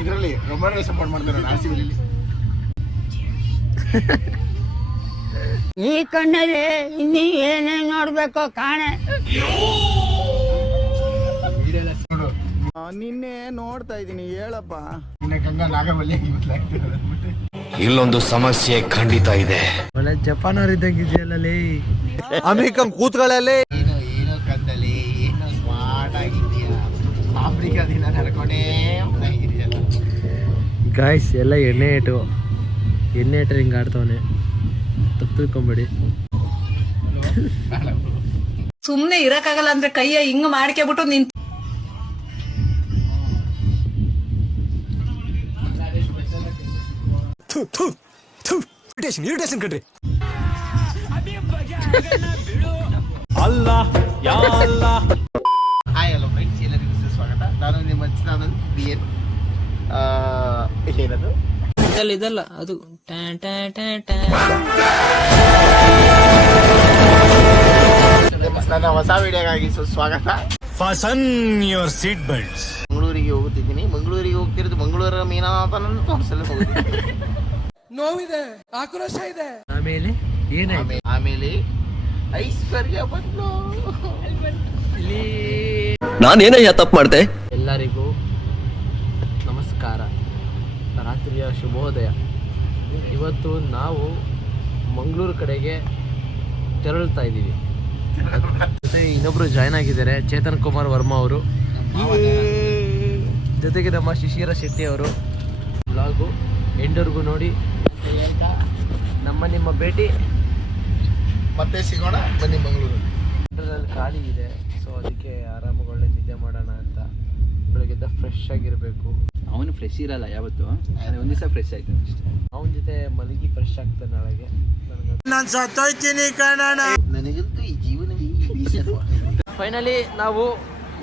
ಇದರಲ್ಲಿ ರೊಂಬಾನೇ ಸಪೋರ್ಟ್ ಮಾಡ್ತಾರೆ RCB. ಈ ಕಣ್ಣಲ್ಲಿ ಇನ್ನೀ ಏನೇನ್ ನೋಡ್ಬೇಕೋ ಕಾಣೆ. ನಿನ್ನೆ ನೋಡ್ತಾ ಇದ್ದೀನಿ ಹೇಳಪ್ಪ. ಗಂಗಾ ನಾಗವಲ್ಲಿ ಇಲ್ಲೊಂದು ಸಮಸ್ಯೆ ಖಂಡಿತ ಇದೆ. ಒಳ್ಳೆ ಜಪಾನ್ ಅವ್ರ ಇದ್ದಂಗಿದೆಯಲ್ಲೇ ಅಮೆರಿಕನ್ ಕೂತ್ಗಳಲ್ಲಿ ಏನು ಕಂದಲ್ಲಿ ಏನು ಸ್ಮಾರ್ಟ್ ಆಗಿದೆಯಾ. ಆಫ್ರಿಕಾದಿಂದ ನಡ್ಕೊಂಡೇ ಹೋಗಿದೆಯಲ್ಲ ಗಾಯ್ಸ್. ಎಲ್ಲ ಎಣ್ಣೆ ಇಟ್ಟು ಹಿಂಗೆ ಆಡ್ತವನೆ, ತಪ್ಪು ತಿಳ್ಕೊಂಬೇಡಿ. ಸುಮ್ನೆ ಇರಕ್ಕಾಗಲ್ಲ ಅಂದ್ರೆ ಕೈಯ ಹಿಂಗ್ ಮಾಡ್ಕೊಬಿಟ್ಟು ನಿನ್ ಇರಿಟೇಷನ್ ಕಣ್ರಿ. ಹಾಯ್ ಹಲೋ ಫ್ರೆಂಡ್ಸ್, ಎಲ್ಲರಿಗೂ ಸ್ವಾಗತ. ನಾನು ನಿಮ್ಮ ಚಾನಲ್ BN. ಏನದು ಇದಲ್ಲ ಅದು ನನ್ನ ಹೊಸ ವಿಡಿಯೋಗಾಗಿ ಸುಸ್ವಾಗತ. ಫಾಸನ್ ಯುವರ್ ಸೀಟ್ ಬೆಲ್ಟ್ಸ್. ಮಂಗಳೂರಿಗೆ ಹೋಗುತ್ತಿದ್ದೀನಿ. ಮಂಗಳೂರಿಗೆ ಹೋಗ್ತಿರೋದು ಮಂಗಳೂರ ಮೀನಾಥನನ್ನು ತೋರಿಸಲು ಹೋಗುತ್ತಿದ್ದೀನಿ. ನೋವಿದೆ, ಆಕ್ರೋಶ ಇದೆ. ಆಮೇಲೆ ಐಶ್ವರ್ಯ ಬಂದ್ಲು. ನಾನೇನಯ್ಯ ತಪ್ಪು ಮಾಡ್ದೆ? ಎಲ್ಲರಿಗೂ ನಮಸ್ಕಾರ, ರಾತ್ರಿಯ ಶುಭೋದಯ. ಇವತ್ತು ನಾವು ಮಂಗಳೂರು ಕಡೆಗೆ ತೆರಳ್ತಾ ಇದ್ದೀವಿ. ಜೊತೆ ಇನ್ನೊಬ್ರು ಜಾಯ್ನ್ ಆಗಿದ್ದಾರೆ, ಚೇತನ್ ಕುಮಾರ್ ವರ್ಮಾ ಅವರು. ಜೊತೆಗೆ ನಮ್ಮ ಶಿಶಿರ ಶೆಟ್ಟಿ ಅವರು. ಬ್ಲಾಗು ಎಂಡವರೆಗೂ ನೋಡಿ ಅಂತ ಹೇಳ್ತಾ ನಿಮ್ಮ ಭೇಟಿ ಮತ್ತೆ ಸಿಗೋಣ ಬನ್ನಿ. ಮಂಗಳೂರು ಖಾಲಿ ಇದೆ, ಸೊ ಅದಕ್ಕೆ ಆರಾಮಾಗಿ ಒಳ್ಳೆ ನಿದ್ದೆ ಮಾಡೋಣ ಅಂತ. ಬೆಳಗ್ಗೆದ್ದ ಫ್ರೆಶ್ ಆಗಿರಬೇಕು. ಅವನು ಫ್ರೆಶ್ ಇರಲ್ಲ ಯಾವತ್ತು, ಒಂದು ದಿವಸ ಫ್ರೆಶ್ ಆಯ್ತು ಅಷ್ಟೇ. ಅವನ ಜೊತೆ ಮಲಗಿ ಫ್ರೆಶ್ ಆಗ್ತಾನೆ ನಾಳೆಗೆ. ನಾನು ಸತ್ತೋಯ್ತೀನಿ ಕಾಣೋಣ. ನನಗಂತೂ ಈ ಜೀವನವೇ ಫೈನಲಿ ನಾವು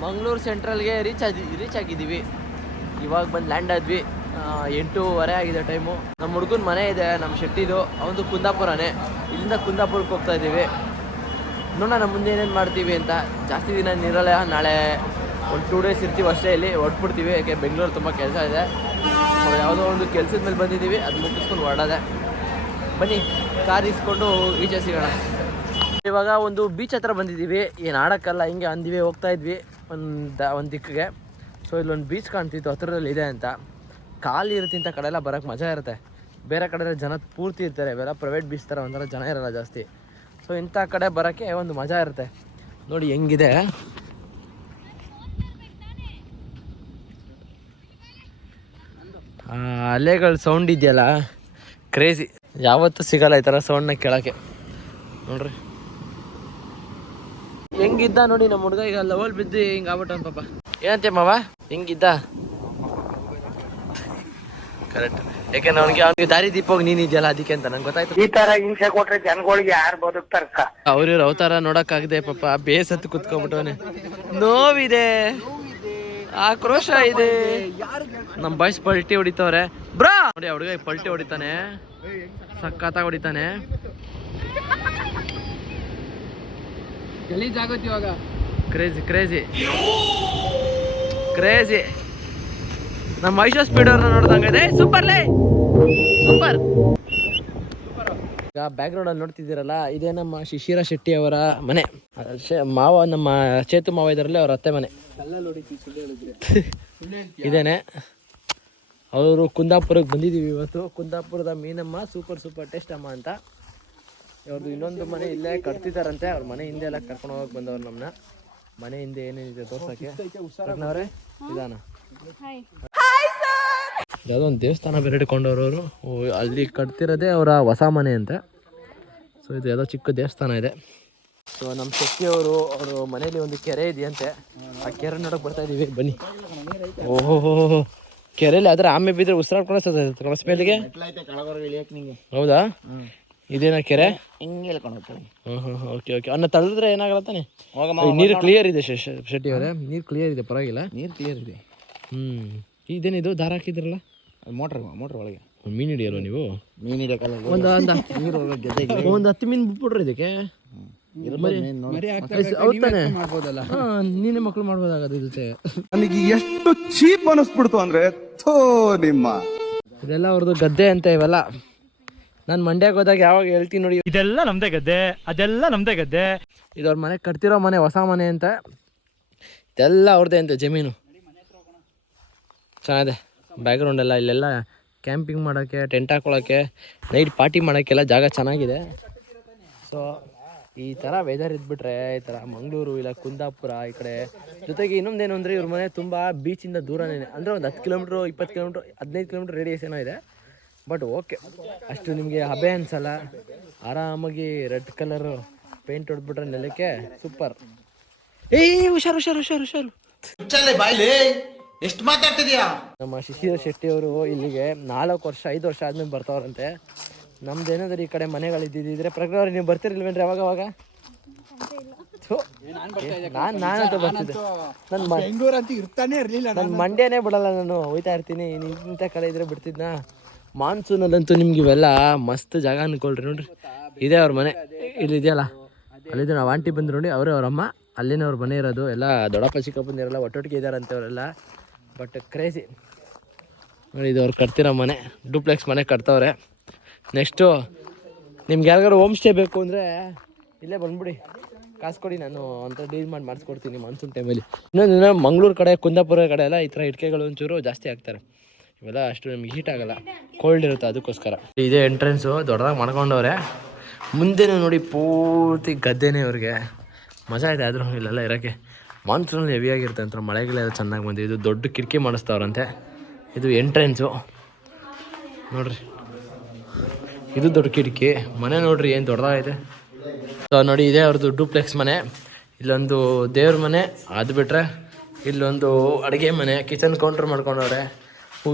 ಮಂಗಳೂರು ಸೆಂಟ್ರಲ್ಗೆ ರೀಚ್ ಆಗಿದ್ದೀವಿ. ಇವಾಗ ಬಂದು ಲ್ಯಾಂಡ್ ಆದ್ವಿ. 8:30 ಆಗಿದೆ ಟೈಮು. ನಮ್ಮ ಹುಡುಗನ ಮನೆ ಇದೆ, ನಮ್ಮ ಶೆಟ್ಟಿದು. ಅವನದು ಕುಂದಾಪುರನೇ. ಇಲ್ಲಿಂದ ಕುಂದಾಪುರಕ್ಕೆ ಹೋಗ್ತಾ ಇದ್ದೀವಿ. ನೋಡೋಣ ಮುಂದೆ ಏನೇನು ಮಾಡ್ತೀವಿ ಅಂತ. ಜಾಸ್ತಿ ದಿನ ಇರಲ್ಲ, ನಾಳೆ ಒಂದು 2 days ಇರ್ತೀವಿ ಅಷ್ಟೇ. ಇಲ್ಲಿ ಹೊರಟ್ಬಿಡ್ತೀವಿ, ಯಾಕೆ ಬೆಂಗಳೂರು ತುಂಬ ಕೆಲಸ ಇದೆ. ಯಾವುದೋ ಒಂದು ಕೆಲಸದ ಮೇಲೆ ಬಂದಿದ್ದೀವಿ, ಅದು ಮುಗಿಸ್ಕೊಂಡು ಹೊರಡೋದೆ. ಬನ್ನಿ, ಕಾರ್ ಇಸ್ಕೊಂಡು ಈಚೆ ಸಿಗೋಣ. ಇವಾಗ ಒಂದು ಬೀಚ್ ಹತ್ರ ಬಂದಿದ್ದೀವಿ. ಏನು ಆಡೋಕ್ಕಲ್ಲ, ಹಿಂಗೆ ಅಂದಿವಿ ಹೋಗ್ತಾ ಇದ್ವಿ ಒಂದು ದಿಕ್ಕಿಗೆ. ಸೊ ಇಲ್ಲೊಂದು ಬೀಚ್ ಕಾಣ್ತಿತ್ತು, ಹತ್ರದಲ್ಲಿ ಇದೆ ಅಂತ. ಖಾಲಿ ಇರುತ್ತೆ ಇಂಥ ಕಡೆ ಎಲ್ಲ ಬರೋಕ್ಕೆ ಮಜಾ ಇರುತ್ತೆ. ಬೇರೆ ಕಡೆ ಜನ ಪೂರ್ತಿ ಇರ್ತಾರೆ, ಇವೆಲ್ಲ ಪ್ರೈವೇಟ್ ಬೀಚ್ ಥರ ಒಂಥರ ಜನ ಇರೋಲ್ಲ ಜಾಸ್ತಿ. ಸೊ ಇಂಥ ಕಡೆ ಬರೋಕ್ಕೆ ಒಂದು ಮಜಾ ಇರುತ್ತೆ. ನೋಡಿ ಹೆಂಗಿದೆ, ಅಲೆಗಳ ಸೌಂಡ್ ಇದೆಯಲ್ಲ, ಕ್ರೇಜಿ. ಯಾವತ್ತೂ ಸಿಗಲ್ಲ ಈ ಥರ ಸೌಂಡ್ನ ಕೇಳೋಕ್ಕೆ. ನೋಡ್ರಿ ಹೆಂಗಿದ್ದ ನೋಡಿ ನಮ್ಮ ಹುಡುಗ. ಈಗ ಲವಲ್ ಬಿದ್ದು ಹಿಂಗೆ ಆಗ್ಬಿಟ್ಟ ಪಾಪ. ಏನಂತೆ ಮಾವ, ಹೆಂಗಿದ್ದ? ಕರೆಕ್ಟ್, ಯಾಕೆಂದ್ರೆ ಅವ್ನಿಗೆ ದಾರಿ ದೀಪವಾಗಿ ನೀನ್ ಇದೆಯಲ್ಲ, ಅದಕ್ಕೆ ಅಂತ ನಂಗೆ ಗೊತ್ತಾಯ್ತು. ಈ ತರ ಹಿಂಸೆ ಕೊಟ್ರೆ ಜನಗಳಿಗೆ ಯಾರು ಬದುಕ್ತಾರಕ್ಕ? ಅವ್ರ ಅವತಾರ ನೋಡಕ್ಕಾಗದೆ ಪಾಪ ಬೇಸತ್ತು ಕುತ್ಕೊಂಡ್ಬಿಟ್ಟವನೆ. ನೋವಿದೆ, ಆಕ್ರೋಶ ಇದೆ. ನಮ್ಮ ಬಾಯ್ಸ್ ಪಲ್ಟಿ ಹೊಡಿತವ್ರೆ ಬ್ರಾ. ನೋಡಿ ಹುಡುಗ ಪಲ್ಟಿ ಹೊಡಿತಾನೆ, ಸಕ್ಕತ್ತಾಗಿ ಹೊಡಿತಾನೆ. ಗಲೀಜ್ ಆಗುತ್ತೆ ಇವಾಗ. Crazy crazy crazy. ನಮ್ಮ ಐಶೋ ಸ್ಪೀಡ್ ಅವ್ರನ್ನ ನೋಡ್ದಂಗಿದೆ. ಸೂಪರ್ಲೇ ಸೂಪರ್. ಈಗ ಬ್ಯಾಕ್ ಗ್ರೌಂಡ್ ಅಲ್ಲಿ ನೋಡ್ತಿದ್ದೀರಲ್ಲ, ಇದೇ ನಮ್ಮ ಶಿಶಿರ ಶೆಟ್ಟಿ ಅವರ ಮನೆ. ಮಾವ, ನಮ್ಮ ಚೇತು ಮಾವ ಇದರಲ್ಲಿ ಅವ್ರ ಅತ್ತೆ ಮನೆ ಇದೇನೆ. ಅವರು ಕುಂದಾಪುರಕ್ಕೆ ಬಂದಿದ್ದೀವಿ ಇವತ್ತು. ಕುಂದಾಪುರದ ಮೀನಮ್ಮ ಸೂಪರ್ ಟೇಸ್ಟ್ ಅಮ್ಮ ಅಂತ. ಅವ್ರದ್ದು ಇನ್ನೊಂದು ಮನೆ ಇಲ್ಲೇ ಕಟ್ತಿದ್ದಾರಂತೆ. ಅವ್ರ ಮನೆ ಹಿಂದೆ ಎಲ್ಲ ಕರ್ಕೊಂಡು ಹೋಗಕ್ಕೆ ಬಂದವ್ರು ನಮ್ಮನ್ನ. ಮನೆ ಹಿಂದೆ ಏನೇನಿದೆ ತೋರ್ಸಕ್ಕೆ ಅವ್ರೆ ಇದಾನ. ಯಾವುದೋ ಒಂದು ದೇವಸ್ಥಾನ ಬೇರೆ ಇಟ್ಕೊಂಡವ್ರು ಅವರು. ಅಲ್ಲಿ ಕಟ್ತಿರೋದೇ ಅವರ ಹೊಸ ಮನೆ ಅಂತ. ಸೊ ಇದು ಯಾವುದೋ ಚಿಕ್ಕ ದೇವಸ್ಥಾನ ಇದೆ. ಸೊ ನಮ್ಮ ಶಕ್ತಿಯವರು ಅವ್ರ ಮನೇಲಿ ಒಂದು ಕೆರೆ ಇದೆಯಂತೆ. ಆ ಕೆರೆ ನೋಡೋಕೆ ಬರ್ತಾ ಇದ್ದೀವಿ, ಬನ್ನಿ. ಓಹೋ, ಕೆರೆಯಲ್ಲಿ ಆದರೆ ಆಮೆ ಬಿದ್ದರೆ ಉಸಿರಾಡ್ಕೊಂಡು ಸ್ಮೆಲ್ಗೆ. ಹೌದಾ, ಇದೇನಾ ಕೆರೆ? ಹಿಂಗೆ ಹೇಳ್ಕೊಂಡು ಹೋಗ್ತಾರೆ. ಓಕೆ. ಅನ್ನ ತಳ್ಳಿದ್ರೆ ಏನಾಗಲ್ಲ ತಾನೆ? ನೀರು ಕ್ಲಿಯರ್ ಇದೆ ಶೆಟ್ಟಿ ಅವರೇ, ನೀರು ಕ್ಲಿಯರ್ ಇದೆ, ಪರವಾಗಿಲ್ಲ. ನೀರು ಕ್ಲಿಯರ್ ಇದೆ. ಇದೇನಿದು ದಾರ ಹಾಕಿದ್ರಲ್ಲ? ಮೋಟ್ರ್ ಒಳಗೆ ಮೀನು ಹಿಡಿಯಲ್ವ ನೀವು? ಮೀನು ಹಿಡಿಯೋಕ್ಕಲ್ಲ, ಒಂದು ನೀರು ಜೊತೆಗೆ ಒಂದು 10 ಮೀನು ಬಿಟ್ಬಿಡ್ರಿ ಇದಕ್ಕೆ. ಮರಿ ಹೌದ್ ತಾನೆ? ಮಾಡ್ಬೋದಲ್ಲ. ನೀನೇ ಮಕ್ಳು ಮಾಡ್ಬೋದಾಗದು ಜೊತೆ. ನನಗೆ ಎಷ್ಟು ಚೀಪ್ ಅನಿಸ್ಬಿಡ್ತು ಅಂದ್ರೆ ಥೋ ನಿಮ್ಮ ಇದೆಲ್ಲ ಅವ್ರದ್ದು ಗದ್ದೆ ಅಂತ ಇವೆಲ್ಲ. ನಾನು ಮಂಡ್ಯಕ್ಕೆ ಹೋದಾಗ ಯಾವಾಗ ಹೇಳ್ತೀನಿ ನೋಡಿ, ಇದೆಲ್ಲ ನಮ್ದೇ ಗದ್ದೆ, ಅದೆಲ್ಲ ನಮ್ದೇ ಗದ್ದೆ. ಇದು ಅವ್ರ ಮನೆ ಕಟ್ತಿರೋ ಮನೆ, ಹೊಸ ಮನೆ ಅಂತ. ಇದೆಲ್ಲ ಅವ್ರದ್ದೇ ಅಂತ ಜಮೀನು. ಚೆನ್ನಾಗಿದೆ ಬ್ಯಾಕ್ಗ್ರೌಂಡ್ ಎಲ್ಲ. ಇಲ್ಲೆಲ್ಲ ಕ್ಯಾಂಪಿಂಗ್ ಮಾಡೋಕ್ಕೆ, ಟೆಂಟ್ ಹಾಕೊಳ್ಳೋಕ್ಕೆ, ನೈಟ್ ಪಾರ್ಟಿ ಮಾಡೋಕ್ಕೆಲ್ಲ ಜಾಗ ಚೆನ್ನಾಗಿದೆ. ಸೊ ಈ ಥರ ವೆದರ್ ಇದ್ಬಿಟ್ರೆ ಈ ಥರ ಮಂಗಳೂರು ಇಲ್ಲ ಕುಂದಾಪುರ ಈ ಕಡೆ. ಜೊತೆಗೆ ಇನ್ನೊಂದೇನು ಅಂದರೆ ಇವ್ರ ಮನೆ ತುಂಬ ಬೀಚಿಂದ ದೂರನೇ, ಅಂದರೆ ಒಂದು 10 ಕಿಲೋಮೀಟ್ರು 20 ಕಿಲೋಮೀಟ್ರ್ 15 ಕಿಲೋಮೀಟ್ರ್ ರೇಡಿಯಸ್ ಏನೋ ಇದೆ. ಬಟ್ ಓಕೆ, ಅಷ್ಟು ನಿಮಗೆ ಹಬೆ ಅನ್ಸಲ್ಲ. ಆರಾಮಾಗಿ ರೆಡ್ ಕಲರು ಪೇಂಟ್ ಹೊಡೆದ್ಬಿಟ್ರೆ ನೆಲಕ್ಕೆ ಸೂಪರ್. ಹುಷಾರು ಹುಷಾರು ಹುಷಾರು ಹುಷಾರು. ಬಾಯ್ಲಿ ಎಷ್ಟು ಮಾತಾಡ್ತಿದ್ಯಾ? ನಮ್ಮ ಶಿಶಿರ ಶೆಟ್ಟಿ ಅವರು ಇಲ್ಲಿಗೆ 4 ವರ್ಷ 5 ವರ್ಷ ಆದ್ಮೇಲೆ ಬರ್ತಾವ್ರಂತೆ. ನಮ್ದು ಏನಾದ್ರು ಈ ಕಡೆ ಮನೆಗಳಿದ್ದಿದ್ರೆ ಪ್ರಕಾರ ನೀವು ಬರ್ತಿರ್ಲಿಲ್ವೇನ್ರಿ ಅವಾಗ? ನಾನಂತೂ ಬರ್ತಿದ್ದೆ. ಬೆಂಗಳೂರಂತೂ ಇರ್ತಾನೆ ಇರ್ಲಿಲ್ಲ. ನನ್ನ ಮಂಡ್ಯನೇ ಬಿಡಲ್ಲ, ನಾನು ಹೋಯ್ತಾ ಇರ್ತೀನಿ. ಇಂಥ ಕಡೆ ಇದ್ರೆ ಬಿಡ್ತಿದ್ನಾ? ಮಾನ್ಸೂನಲ್ಲಂತೂ ನಿಮ್ಗೆ ಇವೆಲ್ಲ ಮಸ್ತ್ ಜಾಗ ಅನ್ಕೊಳ್ರಿ. ನೋಡ್ರಿ ಇದೇ ಅವ್ರ ಮನೆ, ಇಲ್ಲಿದೆಯಲ್ಲ ಅಲ್ಲಿದ್ದು. ನಾವು ಆಂಟಿ ಬಂದು ನೋಡಿ, ಅವರೇ ಅವರಮ್ಮ, ಅಲ್ಲಿನೇ ಅವ್ರ ಮನೆ ಇರೋದು. ಎಲ್ಲ ದೊಡ್ಡಪ್ಪ ಚಿಕ್ಕಪ್ಪಂದಿರಲ್ಲ ಒಟ್ಟೊಟ್ಟಿಗೆ ಇದ್ದಾರಂತೆ ಅವರೆಲ್ಲ. ಬಟ್ ಕ್ರೇಜಿ ನೋಡಿ, ಇದು ಅವ್ರು ಕಟ್ತಿರೋ ಮನೆ, ಡೂಪ್ಲೆಕ್ಸ್ ಮನೆ ಕಟ್ತವ್ರೆ. ನೆಕ್ಸ್ಟು ನಿಮ್ಗೆ ಯಾರಿಗಾರು ಹೋಮ್ ಸ್ಟೇ ಬೇಕು ಅಂದರೆ ಇಲ್ಲೇ ಬಂದ್ಬಿಡಿ, ಕಾಸು ಕೊಡಿ, ನಾನು ಅಂತ ಡೀಲ್ ಮಾಡಿ ಮಾಡಿಸ್ಕೊಡ್ತೀನಿ ಮಾನ್ಸೂನ್ ಟೈಮಲ್ಲಿ. ಇನ್ನೊಂದು ಮಂಗಳೂರು ಕಡೆ ಕುಂದಾಪುರ ಕಡೆ ಎಲ್ಲ ಈ ಥರ ಇಟ್ಕೆಗಳು ಒಂಚೂರು ಜಾಸ್ತಿ ಆಗ್ತಾರೆ. ಇವೆಲ್ಲ ಅಷ್ಟು ನಮ್ಗೆ ಹೀಟ್ ಆಗಲ್ಲ, ಕೋಲ್ಡ್ ಇರುತ್ತೆ, ಅದಕ್ಕೋಸ್ಕರ. ಇದೇ ಎಂಟ್ರೆನ್ಸು ದೊಡ್ಡದಾಗಿ ಮಾಡ್ಕೊಂಡವ್ರೆ. ಮುಂದೆನೂ ನೋಡಿ ಪೂರ್ತಿ ಗದ್ದೆನೇ ಅವ್ರಿಗೆ. ಮಜಾ ಇದೆ ಆದರೂ ಇಲ್ಲೆಲ್ಲ ಇರೋಕ್ಕೆ. ಮಾನ್ಸೂನಲ್ಲಿ ಹೆವಿಯಾಗಿರುತ್ತೆ ಅಂತ, ಮಳೆಗಳೆಲ್ಲ ಚೆನ್ನಾಗಿ ಬಂದಿದೆ. ಇದು ದೊಡ್ಡ ಕಿಟಕಿ ಮಾಡಿಸ್ತವ್ರಂತೆ. ಇದು ಎಂಟ್ರೆನ್ಸು ನೋಡ್ರಿ, ಇದು ದೊಡ್ಡ ಕಿಟಕಿ. ಮನೆ ನೋಡ್ರಿ ಏನು ದೊಡ್ಡದಾಗಿದೆ. ಸೊ ನೋಡಿ, ಇದೇ ಅವ್ರದ್ದು ಡೂಪ್ಲೆಕ್ಸ್ ಮನೆ. ಇಲ್ಲೊಂದು ದೇವ್ರ ಮನೆ, ಅದು ಬಿಟ್ಟರೆ ಇಲ್ಲೊಂದು ಅಡುಗೆ ಮನೆ, ಕಿಚನ್ ಕೌಂಟ್ರ್ ಮಾಡ್ಕೊಂಡವ್ರೆ.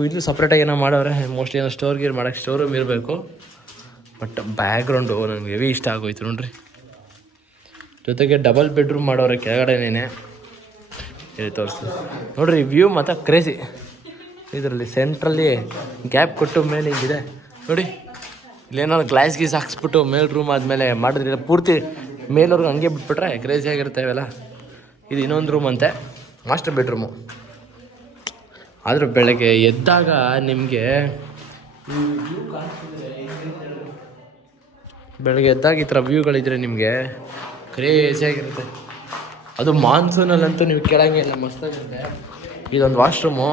ಇಲ್ಲೂ ಸಪ್ರೇಟಾಗಿ ಏನೋ ಮಾಡವ್ರೆ. ಮೋಸ್ಟ್ಲಿ ಏನೋ ಸ್ಟೋರ್ ಮಾಡೋಕ್ಕೆ ಸ್ಟೋರ್ ರೂಮ್ ಇರಬೇಕು. ಬಟ್ ಬ್ಯಾಕ್ಗ್ರೌಂಡು ನನಗೆ ಹೆವಿ ಇಷ್ಟ ಆಗೋಯ್ತು ನೋಡ್ರಿ. ಜೊತೆಗೆ ಡಬಲ್ ಬೆಡ್ರೂಮ್ ಮಾಡೋರೆ ಕೆಳಗಡೆನೇ. ಇಲ್ಲಿ ತೋರಿಸ್ತೀನಿ ನೋಡ್ರಿ, ವ್ಯೂ ಮಾತ್ರ ಕ್ರೇಜಿ. ಇದರಲ್ಲಿ ಸೆಂಟ್ರಲ್ಲಿ ಗ್ಯಾಪ್ ಕೊಟ್ಟು ಮೇಲೆ ಹಿಂಗಿದೆ ನೋಡಿ. ಇಲ್ಲೇನಾದ್ರು ಗ್ಲಾಸ್ ಗೀಸ್ ಹಾಕ್ಸ್ಬಿಟ್ಟು ಮೇಲ್ ರೂಮ್ ಆದಮೇಲೆ ಮಾಡಿದ್ರೆ ಪೂರ್ತಿ ಮೇಲವ್ರಿಗೆ ಹಂಗೆ ಬಿಟ್ಬಿಟ್ರೆ ಕ್ರೇಜಿ ಆಗಿರುತ್ತೆ ಇವೆಲ್ಲ. ಇದು ಇನ್ನೊಂದು ರೂಮ್ ಅಂತೆ, ಮಾಸ್ಟರ್ ಬೆಡ್ರೂಮು. ಆದರೆ ಬೆಳಗ್ಗೆ ಎದ್ದಾಗ ನಿಮಗೆ ಬೆಳಗ್ಗೆ ಎದ್ದಾಗ ಈ ಥರ ವ್ಯೂಗಳಿದ್ರೆ ನಿಮಗೆ ಕ್ರೇಜಿಯಾಗಿರುತ್ತೆ. ಅದು ಮಾನ್ಸೂನಲ್ಲಂತೂ ನೀವು ಕೇಳಂಗಿಲ್ಲ, ಮಸ್ತಾಗಿರುತ್ತೆ. ಇದೊಂದು ವಾಶ್ರೂಮು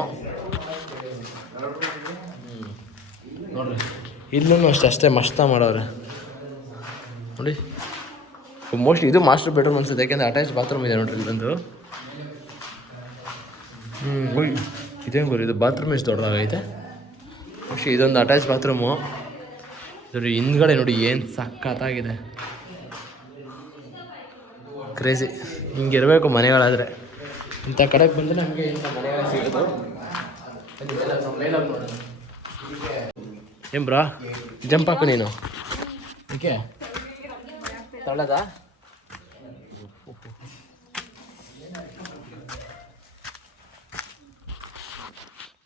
ನೋಡ್ರಿ. ಇಲ್ಲೂ ಅಷ್ಟೇ ಮಸ್ತ ಮಾಡೋರೆ ನೋಡಿ. ಮೋಸ್ಟ್ಲಿ ಇದು ಮಾಸ್ಟರ್ ಬೆಡ್ರೂಮ್ ಅನ್ಸುತ್ತೆ, ಯಾಕೆಂದರೆ ಅಟ್ಯಾಚ್ ಬಾತ್ರೂಮ್ ಇದೆ ನೋಡ್ರಿ ಇಲ್ಲೊಂದು. ಇದೇನು ಗುರು, ಇದು ಬಾತ್ರೂಮ್ ಎಷ್ಟು ದೊಡ್ಡದಾಗೈತೆ. ಮೋಸ್ಟ್ಲಿ ಇದೊಂದು ಅಟ್ಯಾಚ್ ಬಾತ್ರೂಮು. ಇದ್ರ ಹಿಂದ್ಗಡೆ ನೋಡಿ ಏನು ಸಖತ್ತಾಗಿದೆ, ಕ್ರೇಜಿ. ಹಿಂಗಿರಬೇಕು ಮನೆಗಳಾದರೆ. ಇಂಥ ಕಡೆಗೆ ಬಂದರೆ ನಮಗೆ ಇಂಥ ಮನೆಗಳು ಸಿಗೋದು. ಏನ್ ಬ್ರಾ, ಜಂಪ್ ಹಾಕು ನೀನು. ಓಕೆ ತಳ್ಳದ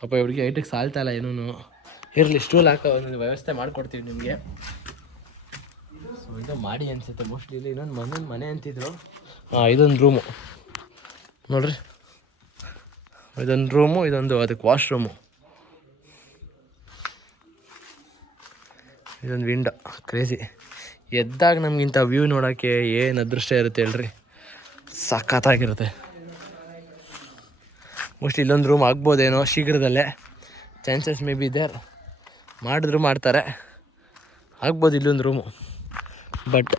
ಪಾಪ ಇವ್ರಿಗೆ ಐಟಿಗೆ ಸಾಲ್ತಾ ಇಲ್ಲ ಏನೂ. ಇರಲಿ, ಸ್ಟೂಲ್ ಹಾಕೋ ಒಂದು ವ್ಯವಸ್ಥೆ ಮಾಡಿಕೊಡ್ತೀವಿ ನಿಮಗೆ. ಸೊ ಇದು ಮಾಡಿ ಅನಿಸುತ್ತೆ ಮೋಸ್ಟ್ಲಿ. ಇಲ್ಲಿ ಇನ್ನೊಂದು ಮನೆ ಅಂತಿದ್ರು. ಇದೊಂದು ರೂಮು ನೋಡ್ರಿ, ಇದೊಂದು ರೂಮು, ಇದೊಂದು ಅದಕ್ಕೆ ವಾಶ್ರೂಮು, ಇದೊಂದು ವಿಂಡೋ. ಕ್ರೇಜಿ. ಎದ್ದಾಗ ನಮಗಿಂಥ ವ್ಯೂ ನೋಡೋಕ್ಕೆ ಏನು ಅದೃಷ್ಟ ಇರುತ್ತೆ ಹೇಳ್ರಿ, ಸಖತ್ತಾಗಿರುತ್ತೆ. ಮೋಸ್ಟ್ಲಿ ಇಲ್ಲೊಂದು ರೂಮ್ ಆಗ್ಬೋದೇನೋ ಶೀಘ್ರದಲ್ಲೇ, ಚಾನ್ಸಸ್ ಮೇ ಬಿ ದೇರ್. ಮಾಡಿದ್ರು ಮಾಡ್ತಾರೆ, ಆಗ್ಬೋದು ಇಲ್ಲೊಂದು ರೂಮು. ಬಟ್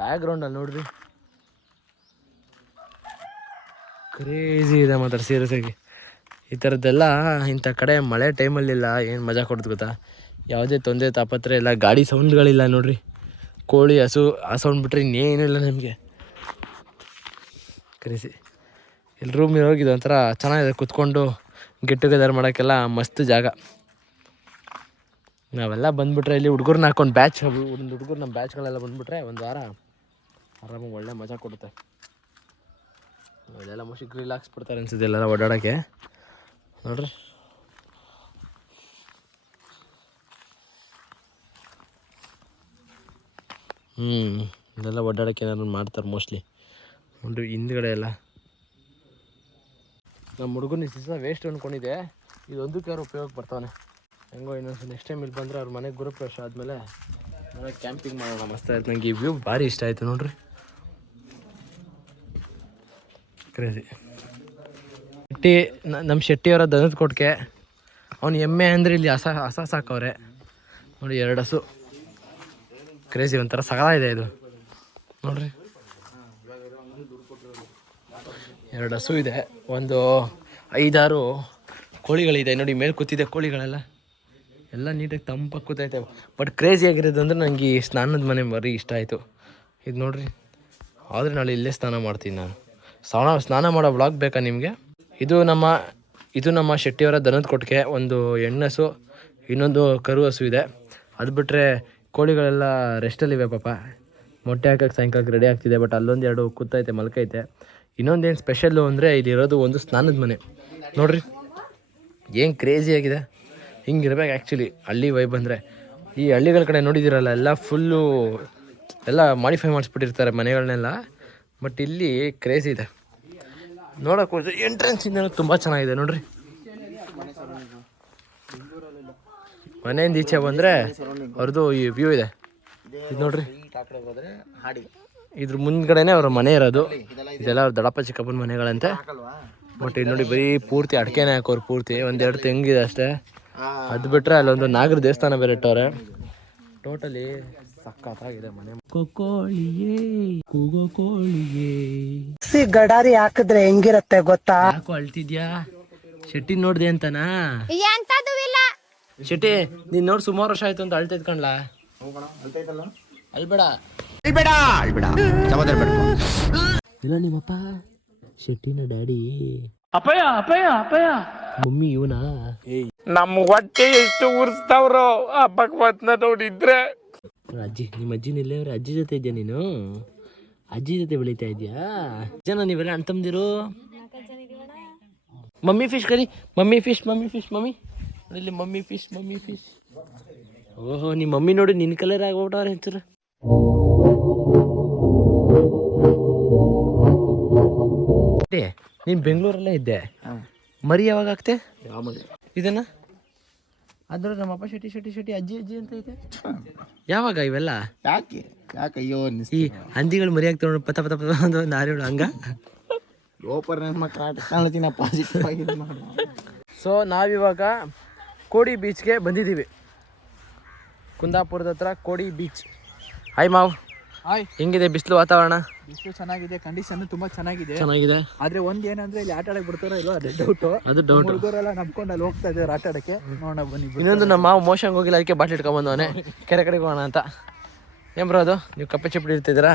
ಬ್ಯಾಕ್ಗ್ರೌಂಡಲ್ಲಿ ನೋಡ್ರಿ ಕ್ರೇಜಿ ಇದೆ ಮಾತ್ರ ಸೀರಿಯಸ್ಸಾಗಿ. ಈ ಥರದ್ದೆಲ್ಲ ಇಂಥ ಕಡೆ ಮಳೆ ಟೈಮಲ್ಲಿಲ್ಲ, ಏನು ಮಜಾ ಕೊಡ್ತು ಗೊತ್ತಾ. ಯಾವುದೇ ತೊಂದರೆ ತಾಪತ್ರೆ ಇಲ್ಲ, ಗಾಡಿ ಸೌಂಡ್ಗಳಿಲ್ಲ ನೋಡ್ರಿ. ಕೋಳಿ ಹಸು ಆ ಸೌಂಡ್ ಬಿಟ್ಟರೆ ಇನ್ನೇನೂ ಇಲ್ಲ ನಮಗೆ. ಕ್ರೇಜಿ. ಇಲ್ಲಿ ರೂಮ್ ಹೋಗಿದ್ದು ಒಂಥರ ಚೆನ್ನಾಗಿದೆ, ಕುತ್ಕೊಂಡು ಗೆಟ್ ಟುಗೆದರ್ ಮಾಡೋಕ್ಕೆಲ್ಲ ಮಸ್ತ್ ಜಾಗ. ನಾವೆಲ್ಲ ಬಂದುಬಿಟ್ರೆ ಇಲ್ಲಿ ಹುಡುಗರನ್ನ ಹಾಕೊಂಡು ಒಂದು ಹುಡುಗರು ನಮ್ಮ ಬ್ಯಾಚ್ಗಳೆಲ್ಲ ಬಂದುಬಿಟ್ರೆ ಒಂದು ವಾರ ಆರಾಮಾಗಿ ಒಳ್ಳೆ ಮಜಾ ಕೊಡುತ್ತೆ. ಇದೆಲ್ಲ ಮೋಸ್ಟ್ಲಿ ಗ್ರಿಲ್ ಹಾಕ್ಸ್ಬಿಡ್ತಾರೆ ಅನ್ಸುತ್ತೆ ಎಲ್ಲೆಲ್ಲ ಓಡಾಡೋಕ್ಕೆ ನೋಡ್ರಿ. ಇದೆಲ್ಲ ಓಡಾಡೋಕ್ಕೆ ಏನಾದ್ರು ಮಾಡ್ತಾರೆ ಮೋಸ್ಟ್ಲಿ. ನೋಡ್ರಿ ಹಿಂದ್ಗಡೆ ಎಲ್ಲ ನಮ್ಮ ಹುಡುಗನ ದಿವಸ ವೇಸ್ಟ್ ಅಂದ್ಕೊಂಡಿದ್ದೆ, ಇದೊಂದಕ್ಕೆ ಯಾರು ಉಪಯೋಗಕ್ಕೆ ಬರ್ತಾನೆ. ಹೆಂಗೋ ಇನ್ನೊಂದು ನೆಕ್ಸ್ಟ್ ಟೈಮ್ ಇಲ್ಲಿ ಬಂದರೆ ಅವ್ರ ಮನೆಗೆ ಗುರುಪ್ರವೇಶ ಆದಮೇಲೆ ಮನೆಗೆ ಕ್ಯಾಂಪಿಂಗ್ ಮಾಡೋಣ. ಮಸ್ತಾಯ್ತು. ನನಗೆ ಈ ವ್ಯೂ ಭಾರಿ ಇಷ್ಟ ಆಯಿತು ನೋಡ್ರಿ. ಕ್ರೇಜಿ. ನಮ್ಮ ಶೆಟ್ಟಿಯವರ ದನದ ಕೊಟ್ಟಿಗೆ ಅವ್ನು ಎಮ್ಮೆ ಅಂದರೆ ಇಲ್ಲಿ ಹಸ ಸಾಕವ್ರೆ ನೋಡಿ. 2 ಹಸು. ಕ್ರೇಜಿ, ಒಂಥರ ಸಗಲಾಗಿದೆ ಇದು ನೋಡ್ರಿ. 2 ಹಸು ಇದೆ, ಒಂದು 5-6 ಕೋಳಿಗಳಿದೆ ನೋಡಿ. ಮೇಲೆ ಕೂತಿದೆ ಕೋಳಿಗಳೆಲ್ಲ, ಎಲ್ಲ ನೀಟಾಗಿ ತಂಪಾಗಿ ಕೂತೈತೆ. ಬಟ್ ಕ್ರೇಜಿ ಆಗಿರೋದು ಅಂದರೆ ನನಗೆ ಈ ಸ್ನಾನದ ಮನೆ ಬರೀ ಇಷ್ಟ ಆಯಿತು. ಇದು ನೋಡ್ರಿ. ಆದರೆ ನಾಳೆ ಇಲ್ಲೇ ಸ್ನಾನ ಮಾಡ್ತೀನಿ ನಾನು. ಸ್ನಾನ ಮಾಡೋ ವ್ಲಾಗ್ ಬೇಕಾ ನಿಮಗೆ? ಇದು ನಮ್ಮ ಶೆಟ್ಟಿಯವರ ದನದ ಕೊಟ್ಟಿಗೆ. ಒಂದು ಹೆಣ್ಣಸು, ಇನ್ನೊಂದು ಕರು ಹಸು ಇದೆ. ಅದು ಬಿಟ್ಟರೆ ಕೋಳಿಗಳೆಲ್ಲ ರೆಸ್ಟಲ್ಲಿವೆ ಪಾಪ. ಮೊಟ್ಟೆ ಹಾಕೋಕ್ಕೆ ಸಾಯಂಕಾಲಕ್ಕೆ ರೆಡಿ ಆಗ್ತಿದೆ. ಬಟ್ ಅಲ್ಲೊಂದು 2 ಕೂತೈತೆ, ಮಲ್ಕೈತೆ. ಇನ್ನೊಂದೇನು ಸ್ಪೆಷಲ್ಲು ಅಂದರೆ ಇಲ್ಲಿರೋದು ಒಂದು ಸ್ನಾನದ ಮನೆ ನೋಡ್ರಿ. ಏನು ಕ್ರೇಜಿ ಆಗಿದೆ. ಹಿಂಗಿರ್ಬೇಕು ಆ್ಯಕ್ಚುಲಿ ಹಳ್ಳಿ ವೈಬ್ ಅಂದರೆ. ಈ ಹಳ್ಳಿಗಳ ಕಡೆ ನೋಡಿದ್ದೀರಲ್ಲ, ಎಲ್ಲ ಫುಲ್ಲು ಎಲ್ಲ ಮಾಡಿಫೈ ಮಾಡಿಸ್ಬಿಟ್ಟಿರ್ತಾರೆ ಮನೆಗಳನ್ನೆಲ್ಲ. ಬಟ್ ಇಲ್ಲಿ ಕ್ರೇಜಿ ಇದೆ ನೋಡೋಕೆ. ಹೋದ್ರೆ ಎಂಟ್ರೆನ್ಸಿಂದ ತುಂಬ ಚೆನ್ನಾಗಿದೆ ನೋಡ್ರಿ. ಮನೆಯಿಂದ ಈಚೆ ಬಂದರೆ ಅವ್ರದ್ದು ಈ ವ್ಯೂ ಇದೆ. ಇದು ನೋಡ್ರಿ. ಇದ್ರ ಮುಂದ್ಗಡೆನೇ ಅವ್ರ ಮನೆ ಇರೋದು. ಇದೆಲ್ಲ ಅವ್ರ ದೊಡ್ಡಪ್ಪ ಚಿಕ್ಕಪ್ಪನ ಮನೆಗಳಂತೆ. ಬಟ್ ಇಲ್ಲಿ ನೋಡಿ ಬರೀ ಪೂರ್ತಿ ಅಡಿಕೆನೇ ಹಾಕೋರು. ಪೂರ್ತಿ 1-2 ತೆಂಗಿದೆ ಅಷ್ಟೇ. ಅದು ಬಿಟ್ಟರೆ ಅಲ್ಲೊಂದು ನಾಗರ ದೇವಸ್ಥಾನ ಬೇರೆ ಇಟ್ಟವ್ರೆ. ಟೋಟಲಿ ಸಕ್ಕತ್ತಾಗಿದೆ ಮನೆ. ಕೋಳಿಯೇ ಕೂಗೋ ಕೋಳಿಯೇ ಗಡಾರಿ ಹಾಕಿದ್ರೆ ಹೆಂಗಿರತ್ತೆ ಗೊತ್ತಾ? ಯಾಕೋ ಅಳ್ತಿದ್ಯಾ? ಶೆಟ್ಟಿ ನೋಡ್ದೆ ಅಂತನಾ? ಶೆಟ್ಟಿ ನೀನ್ ನೋಡಿ ಸುಮಾರು ವರ್ಷ ಆಯ್ತು ಅಂತ ಅಳ್ತೈತ್ ಕಣ್ಲಾ? ಅಲ್ಬೇಡ ಇಲ್ಲ ನಿಮ್ಮಪ್ಪ ಶೆಟ್ಟಿನ ಡ್ಯಾಡಿ. ಅಪ್ಪಯ್ಯ ಮಮ್ಮಿ ಇವನಾ? ನಮ್ಮ ಹೊಟ್ಟೆ ಎಷ್ಟು ಉರ್ಸ್ತಾವ್ರೋ ಆ ಭಗವತ್ನ ನೋಡಿದ್ರೆ. ಅಜ್ಜಿ, ನಿಮ್ಮ ಅಜ್ಜಿನ ಇಲ್ಲೇ ಅವ್ರೆ. ಅಜ್ಜಿ ಜೊತೆ ಇದೆಯಾ ನೀನು? ಅಜ್ಜಿ ಜೊತೆ ಬೆಳೀತಾ ಇದೆಯಾ? ಜನ ನೀವೆಲ್ಲ ಅಣ್ಣ ತಮ್ಮದಿರು? Mummy fish curry. ಮಮ್ಮಿ ಇಲ್ಲಿ ಮಮ್ಮಿ ಫಿಶ್. ಓಹೋ, ನಿಮ್ಮ ಮಮ್ಮಿ ನೋಡಿ ನಿನ್ನ ಕಲರ್ ಆಗೋಗ್ಬಿಟ್ಟವ್ರೆ ಹೆಸರು. ನೀನು ಬೆಂಗಳೂರಲ್ಲೇ ಇದ್ದೆ. ಮರಿ ಯಾವಾಗ ಆಗ್ತೆ ಇದನ್ನ? ಆದ್ರೆ ನಮ್ಮಪ್ಪ ಶೆಟ್ಟಿ ಅಜ್ಜಿ ಅಂತ ಐತೆ. ಯಾವಾಗ ಇವೆಲ್ಲ? ಯಾಕೆ ಅಯ್ಯೋ ಈ ಹಂದಿಗಳು ಮರಿ ಆಗ್ತಾವ ಪತ ಪತ ಪತ ಅಂತ ನಾರಿಗಳು ಹಂಗ. ಸೊ ನಾವಿವಾಗ ಕೋಡಿ ಬೀಚ್ಗೆ ಬಂದಿದ್ದೀವಿ. ಕುಂದಾಪುರದ ಹತ್ರ ಕೋಡಿ ಬೀಚ್. ಹಾಯ್ ಮಾವ್. ಹಾಯ್. ಹೆಂಗಿದೆ ಬಿಸಿಲು ವಾತಾವರಣ? ಬಿಸಿಲು ಚೆನ್ನಾಗಿದೆ, ಕಂಡೀಷನ್ ತುಂಬಾ ಚೆನ್ನಾಗಿದೆ. ಆದ್ರೆ ಒಂದ್ ಏನಂದ್ರೆ ಇಲ್ಲಿ ಆಟ ಆಡಕ್ ಬಿಡ್ತಾರೋ ಇಲ್ವೋ ಅದೇ ಡೌಟ್. ಹುಡುಗರೆಲ್ಲ ನಂಬ್ಕೊಂಡು ಅಲ್ಲಿ ಹೋಗ್ತಾ ಇದ್ದಾರೆ ಆಟ ಆಡಕ್ಕೆ. ನೋಡೋಣ ಬನ್ನಿ. ಇನ್ನೊಂದು ನಮ್ಮ ಮಾವು ಮೋಷನ್ಗೆ ಹೋಗಿಲ್ಲ, ಅದಕ್ಕೆ ಬಾಟ್ಲಿ ಇಟ್ಕೊಂಡ್ಬಂದವನೆ ಕೆರೆ ಕಡೆಗೆ ಹೋಗೋಣ ಅಂತ. ಏನ್ ಬರೋದು ನೀವು ಕಪ್ಪೆ ಚಿಪ್ಪಡಿ ಇರ್ತಿದ್ದೀರಾ?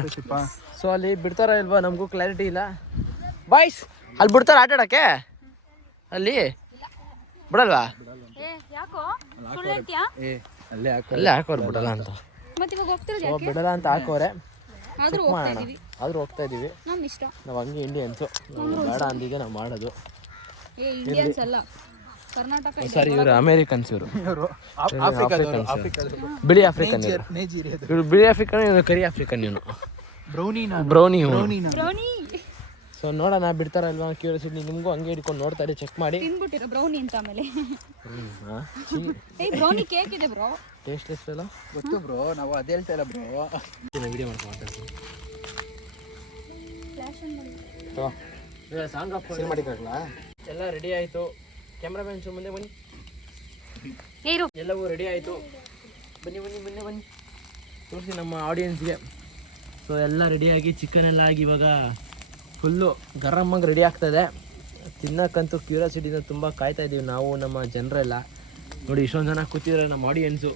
ಸೊ ಅಲ್ಲಿ ಬಿಡ್ತಾರ ಇಲ್ವಾ ನಮಗೂ ಕ್ಲಾರಿಟಿ ಇಲ್ಲ. ಬಾಯ್ಸ್ ಅಲ್ಲಿ ಬಿಡ್ತಾರ ಆಟ ಆಡಕ್ಕೆ? ಅಲ್ಲಿ ಬಿಡಲ್ವಾ? ಅಲ್ಲೇ ಹಾಕೋರು ಬಿಡಲ್ಲ ಅಂತ. ಬಿಡಲ್ಲ ಅಂತ ಹಾಕೋರೆ. ಆದ್ರೂ ಹೋಗ್ತಾ ಇದೀವಿ ನಾವು. ಹಂಗೆ ಇಂಡಿಯನ್ಸು, ನಾವು ಬೇಡ ಅಂದಿಗೆ ನಾವು ಮಾಡೋದು. ಸಾರಿ, ಇವರು ಅಮೇರಿಕನ್ಸ್. ಇವರು ಬಿಳಿ ಆಫ್ರಿಕನ್. ಇವರು ಬಿಳಿ ಆಫ್ರಿಕನ್, ಇವನು ಕರಿ ಆಫ್ರಿಕನ್. ಇವನು ಬ್ರೌನಿ. ಸೊ ನೋಡೋಣ ಬಿಡ್ತಾರ ಇಲ್ವಾ ಕ್ಯೂರಿಯಾಸಿಟಿ. ನಿಮಗೂ ಹಂಗೆ ಹಿಡ್ಕೊಂಡು ನೋಡ್ತಾ ಇರಿ, ಚೆಕ್ ಮಾಡಿ. ಬ್ರೌನಿ ಅಂತ ಆಮೇಲೆ ಬ್ರೌನಿ ಕೇಕ್ ಇದೆ ಬ್ರೋ. ಟೇಸ್ಟ್ಲೆಸ್ ಅಲ್ಲ ಗೊತ್ತು ಬ್ರೋ, ನಾವು ಅದೇ ಹೇಳ್ತಾ ಇಲ್ಲ ಬ್ರೋ. ವಿಡಿಯೋ ಮಾಡ್ಕೊಂಡು ಸಾಂಗ್ ಆಫ್ ಎಲ್ಲ ರೆಡಿ ಆಯಿತು. ಕ್ಯಾಮ್ರಾಮನ್ ಮುಂದೆ ಬನ್ನಿ. ಎಲ್ಲವೂ ರೆಡಿ ಆಯಿತು. ಬನ್ನಿ ತೋರಿಸಿ ನಮ್ಮ ಆಡಿಯನ್ಸ್ಗೆ. ಸೊ ಎಲ್ಲ ರೆಡಿಯಾಗಿ ಚಿಕನ್ ಎಲ್ಲ ಆಗಿ ಇವಾಗ ಫುಲ್ಲು ಗರಮ್ಮಾಗಿ ರೆಡಿ ಆಗ್ತಾಯಿದೆ. ತಿನ್ನಕ್ಕಂತೂ ಕ್ಯೂರಿಯಾಸಿಟಿನ ತುಂಬ ಕಾಯ್ತಾ ಇದ್ದೀವಿ ನಾವು, ನಮ್ಮ ಜನರೆಲ್ಲ. ನೋಡಿ ಇಷ್ಟೊಂದು ಜನ ಕೂತಿದ್ದಾರೆ ನಮ್ಮ ಆಡಿಯನ್ಸು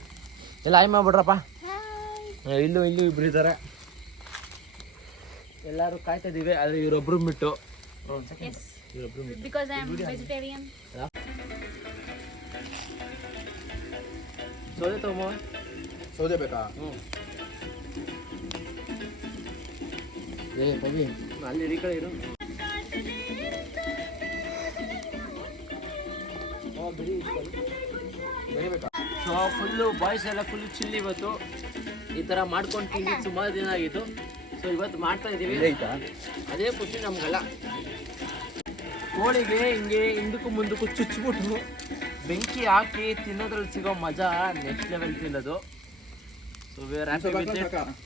ಎಲ್ಲ. ಆಯ್ ಮಾಡ್ಬಿಡ್ರಪ್ಪ. ಇಲ್ಲೂ ಇಬ್ಬರು ಇದ್ದಾರೆ. ಎಲ್ಲರೂ ಕಾಯ್ತಾ ಇದ್ದೀವಿ. ಆದರೆ ಇವರೊಬ್ಬರು ಬಿಟ್ಟು ಸೌದೆ ತಗೊಂಬ. ಸೌದೆ ಬೇಕಾ? ಪವಿ ಅಲ್ಲಿ ಈ ಕಡೆ ಇರು. ಸೊ ಫುಲ್ಲು ಬಾಯ್ಸ್ ಎಲ್ಲ ಫುಲ್ಲು ಚಿಲ್ಲಿ. ಇವತ್ತು ಈ ಥರ ಮಾಡ್ಕೊಂಡು ತಿಂದು ಸುಮಾರು ದಿನ ಆಗಿತ್ತು. ಸೊ ಇವತ್ತು ಮಾಡ್ತಾ ಇದ್ದೀವಿ, ಅದೇ ಖುಷಿ ನಮಗೆಲ್ಲ. ಕೋಳಿಗೆ ಹಿಂಗೆ ಹಿಂದಕ್ಕೂ ಮುಂದಕ್ಕೂ ಚುಚ್ಚಿಬಿಟ್ಟು ಬೆಂಕಿ ಹಾಕಿ ತಿನ್ನೋದ್ರಲ್ಲಿ ಸಿಗೋ ಮಜಾ ನೆಕ್ಸ್ಟ್ ಲೆವೆಲ್ ತಿನ್ನೋದು. ಸೊ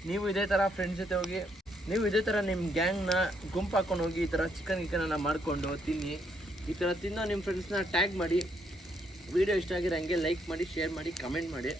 ನೀವು ಇದೇ ಥರ ಫ್ರೆಂಡ್ಸ್ ಜೊತೆ ಹೋಗಿ, ನೀವು ಇದೇ ಥರ ನಿಮ್ಮ ಗ್ಯಾಂಗ್ನ ಗುಂಪು ಹಾಕೊಂಡು ಹೋಗಿ ಈ ಥರ ಚಿಕನನ್ನು ಮಾಡಿಕೊಂಡು ತಿನ್ನಿ. ಈ ಥರ ತಿನ್ನೋ ನಿಮ್ಮ ಫ್ರೆಂಡ್ಸ್ನ ಟ್ಯಾಗ್ ಮಾಡಿ. ವಿಡಿಯೋ ಇಷ್ಟ ಆಗಿರೋ ಹಂಗೆ ಲೈಕ್ ಮಾಡಿ, ಶೇರ್ ಮಾಡಿ, ಕಮೆಂಟ್ ಮಾಡಿ.